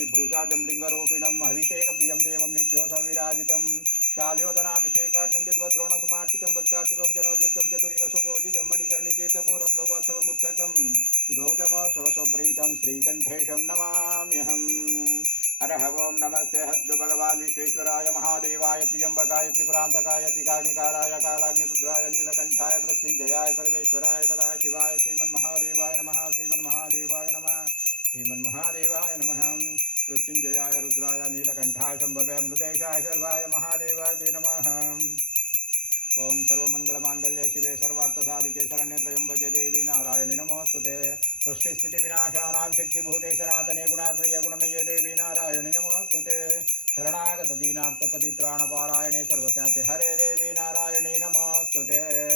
विभूषाढ्यं लिङ्गरूपिणम् अभिषेकप्रियं देवं नित्योऽसौ विराजितं शाल्योदनाभिषेकाढ्यं बिल्वद्रोणसमार्चितं भक्तार्तिकं जनोद्युक्तं चतुर्युगसुपूजितं मणिकर्णिकेतपूर्वप्लवोत्सवमुत्सकं गौतमोत्सवसुप्रीतं श्रीकण्ठेशं नमाम्यहम्। हरः ओं नमस्ते हस्तु भगवान् विश्वेश्वराय महादेवाय त्र्यंबकाय त्रिपुरान्तकाय त्रिकाग्निकालाय कालाग्निरुद्राय नीलकण्ठाय मृत्युञ्जयाय सर्वेश्वराय सदाशिवाय श्रीमन्महादेवाय नमः। श्रीमन्महादेवाय नमः। श्रीमन्महादेवाय नमः। मृत्युञ्जयाय रुद्राय नीलकण्ठाय शम्भवे अमृतेशाय शर्वाय महादेवाय ते नमः। ओं सर्वमंगलमांगल्ये शिवे सर्वार्थसाधिके शरण्ये त्र्यंबके देवी नारायणि नमोस्तुते। सृष्टिस्थितिविनाशानां शक्तिभूते सनातने गुणाश्रये गुणमये देवी नारायणि नमोस्तुते। शरणागत दीनार्तपतित्राणपारायणे सर्वस्याते हरे देवी नारायणि नमोस्तुते।